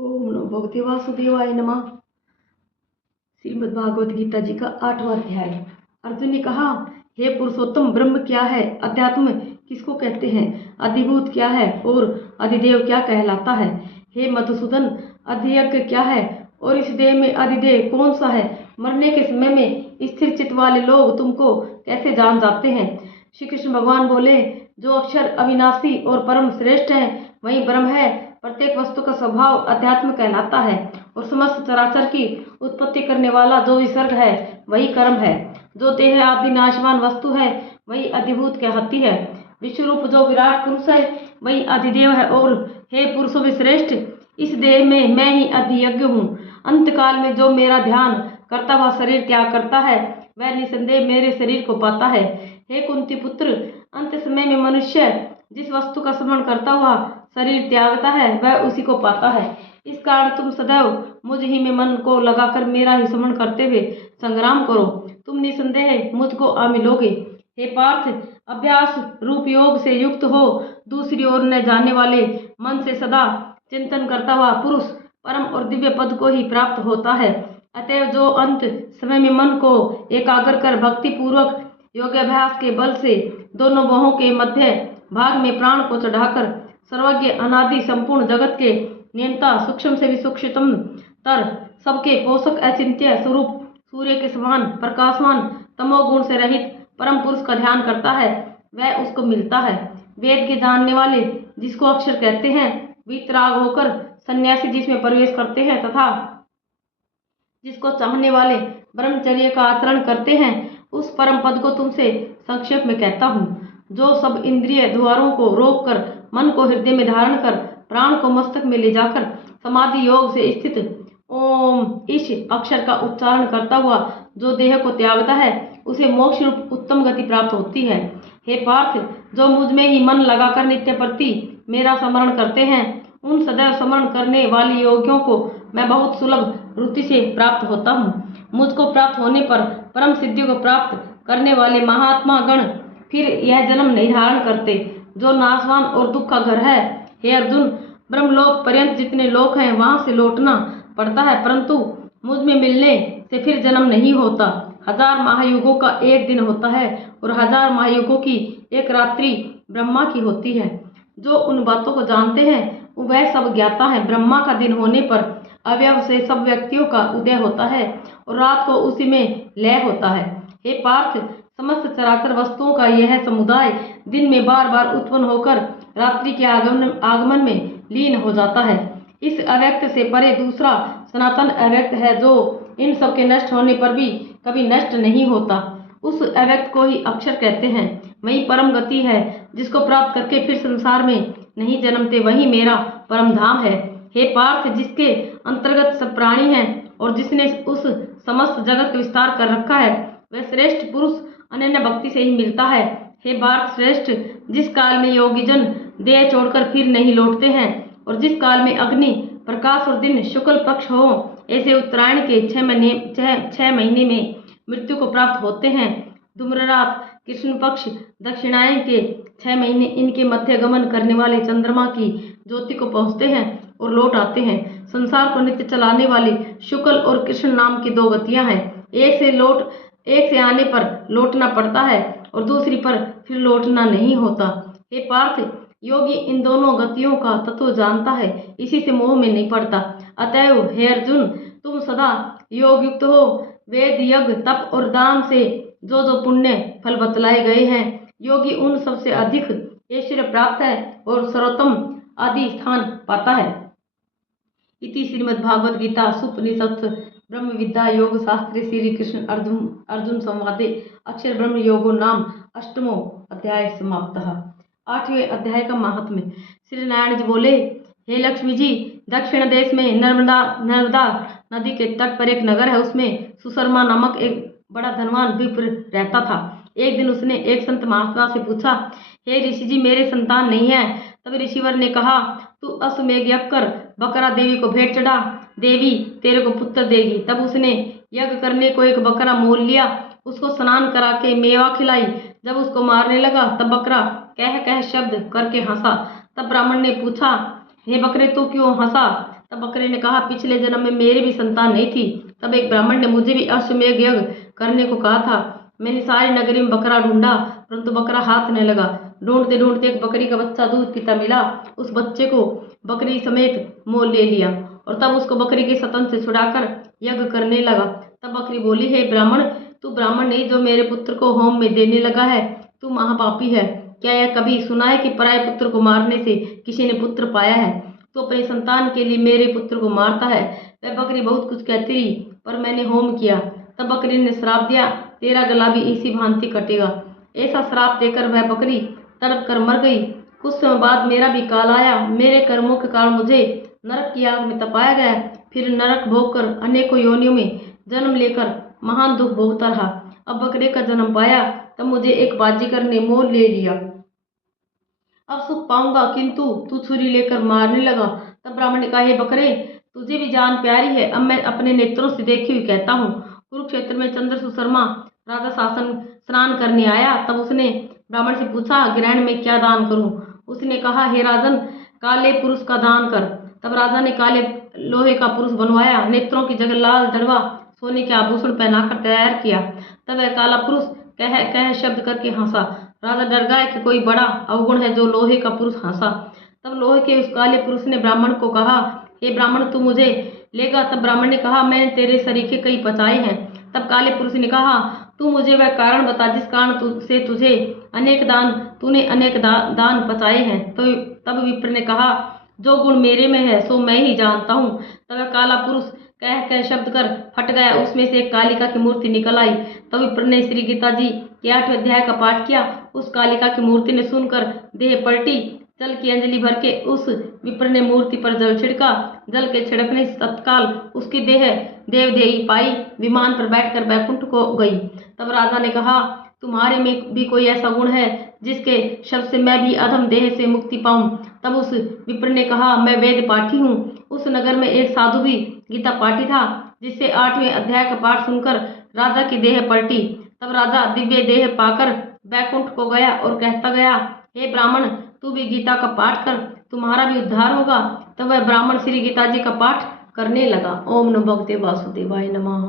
ओम नमो भगवते वासुदेवाय नमः। श्रीमद् भागवत गीता जी का 8वां अध्याय। अर्जुन ने कहा, हे पुरुषोत्तम, ब्रह्म क्या है? अध्यात्म किसको कहते हैं? अधिभूत क्या है और अधिदेव क्या कहलाता है? हे मधुसूदन, अधियज्ञ क्या है और इस देह में अधिदेव कौन सा है? मरने के समय में स्थिर चित्त वाले लोग तुमको कैसे जान जाते हैं? श्री कृष्ण भगवान बोले, जो अक्षर अविनाशी और परम श्रेष्ठ है वही ब्रह्म है। प्रत्येक वस्तु का स्वभाव अध्यात्म कहलाता है और समस्त चराचर की उत्पत्ति करने वाला जो विसर्ग है वही कर्म है। जो देह आदि नाशवान वस्तु है वही अधिभूत कहती है। विश्वरूप जो विराट पुरुष है वही अधिदेव है। और हे पुरुषों में श्रेष्ठ, इस देह में मैं ही अधियज्ञ हूँ। अंतकाल में जो मेरा ध्यान करता हुआ शरीर त्याग करता है वह निसंदेह मेरे शरीर को पाता है। हे कुंती पुत्र, अंत समय में मनुष्य जिस वस्तु का स्मरण करता हुआ शरीर त्यागता है वह उसी को पाता है। इस कारण तुम सदैव मुझ ही में मन को लगाकर मेरा ही स्मरण करते हुए संग्राम करो, तुम निसंदेह मुझको आ मिलोगे। हे पार्थ, अभ्यास रूप योग से युक्त हो दूसरी ओर न जाने वाले मन से सदा चिंतन करता हुआ पुरुष परम और दिव्य पद को ही प्राप्त होता है। अतएव जो अंत समय में मन को एकाग्र कर भक्ति पूर्वक योगाभ्यास के बल से दोनों बाहों के मध्य भाग में प्राण को चढ़ाकर सर्वज्ञ अनादि संपूर्ण जगत के नियंता सूक्ष्म से भी सूक्ष्मतम तर सबके पोषक अचिंत्य स्वरूप सूर्य के समान प्रकाशमान तमोगुण से रहित परम पुरुष का ध्यान करता है वह उसको मिलता है। वेद के जानने वाले जिसको अक्षर कहते हैं, वीतराग होकर सन्यासी जिसमें प्रवेश करते हैं तथा जिसको चाहने वाले ब्रह्मचर्य का आचरण करते हैं, उस परम पद को तुमसे संक्षेप में कहता हूँ। जो सब इंद्रिय द्वारों को रोककर मन को हृदय में धारण कर प्राण को मस्तक में ले जाकर समाधि योग से स्थित ओम इस अक्षर का उच्चारण करता हुआ जो देह को त्यागता है उसे मोक्ष रूप उत्तम गति प्राप्त होती है। हे पार्थ, जो मुझ में ही मन लगाकर नित्य प्रति मेरा स्मरण करते हैं उन सदैव स्मरण करने वाली योगियों को मैं बहुत सुलभ रुचि से प्राप्त होता हूँ। मुझको प्राप्त होने पर परम सिद्धि को प्राप्त करने वाले महात्मा गण फिर यह जन्म नहीं धारण करते जो नाशवान और दुख का घर है। हे अर्जुन, ब्रह्मलोक पर्यंत जितने लोक हैं वहां से लौटना पड़ता है, परंतु मुझ में मिलने से फिर जन्म नहीं होता। 1000 महायुगों का एक दिन होता है और 1000 महायुगों की एक रात्रि ब्रह्मा की होती है। जो उन बातों को जानते हैं वह सब ज्ञाता है। ब्रह्मा का दिन होने पर अवयव से सब व्यक्तियों का उदय होता है और रात को उसी में लय होता है। हे पार्थ, समस्त चराचर वस्तुओं का यह समुदाय दिन में बार बार उत्पन्न होकर रात्रि के आगमन में लीन हो जाता है। इस अव्यक्त से परे दूसरा सनातन अव्यक्त है जो इन सब के नष्ट होने पर भी कभी नष्ट नहीं होता। उस अव्यक्त को ही अक्षर कहते हैं। वही परम गति है जिसको प्राप्त करके फिर संसार में नहीं जन्मते, वही मेरा परम धाम है। हे पार्थ, जिसके अंतर्गत सब प्राणी हैं और जिसने उस समस्त जगत का विस्तार कर रखा है वह श्रेष्ठ पुरुष अनन्य भक्ति से ही मिलता है। हे भारत श्रेष्ठ, जिस काल में योगीजन देह छोड़कर फिर नहीं लौटते हैं और जिस काल में अग्नि प्रकाश और दिन शुक्ल पक्ष हो, ऐसे उत्तरायण के 6 महीने में मृत्यु को प्राप्त होते हैं। धूम्ररात कृष्ण पक्ष दक्षिणायन के 6 महीने इनके मध्य गमन करने वाले चंद्रमा की ज्योति को पहुँचते हैं और लौट आते हैं। संसार को नित्य चलाने वाली शुक्ल और कृष्ण नाम की 2 गतियां हैं। एक से आने पर लौटना पड़ता है और दूसरी पर फिर लौटना नहीं होता। हे पार्थ, योगी इन दोनों गतियों का तत्व जानता है, इसी से मोह में नहीं पड़ता। अतएव हे अर्जुन, तुम सदा योग युक्त हो। वेद यज्ञ तप और दान से जो जो पुण्य फल बतलाए गए हैं, योगी उन सबसे अधिक ऐश्वर्य प्राप्त है और सर्वोत्तम आदि स्थान पाता है। इति श्रीमद्भागवत गीता सुपनिषत्सु ब्रह्म विद्या योग शास्त्रे श्री कृष्ण अर्जुन संवादे अक्षर ब्रह्म योगो नाम 8वां अध्याय समाप्तः। 8वें अध्याय का महात्म्य। श्री नारायण जी बोले, हे लक्ष्मी जी, दक्षिण देश में नर्मदा नदी के तट पर एक नगर है। उसमें सुशर्मा नामक एक बड़ा धनवान विप्र रहता था। एक दिन उसने एक संत महात्मा से पूछा, हे ऋषि जी, मेरे संतान नहीं है। तब ऋषिवर ने कहा, तू अश्वमेघ यज्ञ कर बकरा देवी को भेंट चढ़ा, देवी तेरे को पुत्र देगी। तब उसने यज्ञ करने को एक बकरा मोल लिया, उसको स्नान करा के मेवा खिलाई। जब उसको मारने लगा तब बकरा कह कह शब्द करके हंसा। तब ब्राह्मण ने पूछा, हे बकरे, तू क्यों हंसा? तब बकरे ने कहा, पिछले जन्म में मेरी भी संतान नहीं थी। तब एक ब्राह्मण ने मुझे भी अश्वमेध यज्ञ करने को कहा था। मैंने सारी नगरी में बकरा ढूंढा, परंतु बकरा हाथ न लगा। ढूंढते ढूंढते एक बकरी का बच्चा दूध पीता मिला। उस बच्चे को बकरी समेत मोल ले लिया और तब उसको बकरी के स्तन से छुड़ाकर यज्ञ करने लगा। तब बकरी बोली, हे ब्राह्मण, तू ब्राह्मण नहीं जो मेरे पुत्र को होम में देने लगा है, तू महापापी है। क्या यह कभी सुना है कि पराये पुत्र को मारने से किसी ने पुत्र पाया है? तो अपनी संतान के लिए मेरे पुत्र को मारता है। वह बकरी बहुत कुछ कहती रही, पर मैंने होम किया। तब बकरी ने श्राप दिया, तेरा गला भी इसी भांति कटेगा। ऐसा श्राप देकर वह बकरी तड़प कर मर गई। कुछ समय बाद मेरा भी काल आया। मेरे कर्मों के कारण मुझे नरक की आग में तपाया गया। फिर नरक भोगकर अनेकों योनियों में जन्म लेकर महान दुख भोगता रहा। अब बकरे का जन्म पाया, तब मुझे एक बाजीगर ने मोल ले लिया। अब सुख पाऊंगा, किंतु तू छुरी लेकर मारने लगा। तब ब्राह्मण ने कहा, हे बकरे, तुझे भी जान प्यारी है। अब मैं अपने नेत्रों से देखी हुई कहता हूँ। कुरुक्षेत्र में चंद्रसूत शर्मा राजा शासन स्नान करने आया। तब उसने ब्राह्मण से पूछा, ग्रहण में क्या दान करूं? उसने कहा, हे राजन, काले पुरुष का दान कर। तब राजा ने काले लोहे का पुरुष बनवाया, नेत्रों की जगह लाल जड़वा सोने के आभूषण पहनाकर तैयार किया। तब वह काला पुरुष कह कह शब्द करके हंसा। राजा डर गया कि कोई बड़ा अवगुण है जो लोहे का पुरुष हंसा। तब लोहे के उस काले पुरुष ने ब्राह्मण को कहा, हे ब्राह्मण, तू मुझे लेगा? तब ब्राह्मण ने कहा, मैंने तेरे सरीखे कई पचाए हैं। तब काले पुरुष ने कहा, तू मुझे वह कारण बता जिस कारण से तूने अनेक दान पचाए हैं। तो तब विप्र ने कहा, जो गुण मेरे में है सो मैं ही जानता हूँ। तब वह काला पुरुष कह कह शब्द कर फट गया। उसमें से एक कालिका की मूर्ति निकल आई। तब विप्र ने श्री गीता जी के 8वें अध्याय का पाठ किया। उस कालिका की मूर्ति ने सुनकर देह पलटी। जल की अंजलि भर के उस विप्र ने मूर्ति पर जल छिड़का। जल के छिड़कने से तत्काल उसकी देह देवदेही पाई विमान पर बैठकर बैकुंठ को गई। तब राजा ने कहा, तुम्हारे में भी कोई ऐसा गुण है जिसके शब्द से मैं भी अधम देह से मुक्ति पाऊं? तब उस विप्र ने कहा, मैं वेद पाठी हूँ। उस नगर में एक साधु भी गीता पाठी था, जिससे 8वें अध्याय का पाठ सुनकर राजा की देह पलटी। तब राजा दिव्य देह पाकर बैकुंठ को गया और कहता गया, हे ब्राह्मण, तू भी गीता का पाठ कर, तुम्हारा भी उद्धार होगा। तब वह ब्राह्मण श्री गीता जी का पाठ करने लगा। ओम नमो भगवते वासुदेवाय नमः।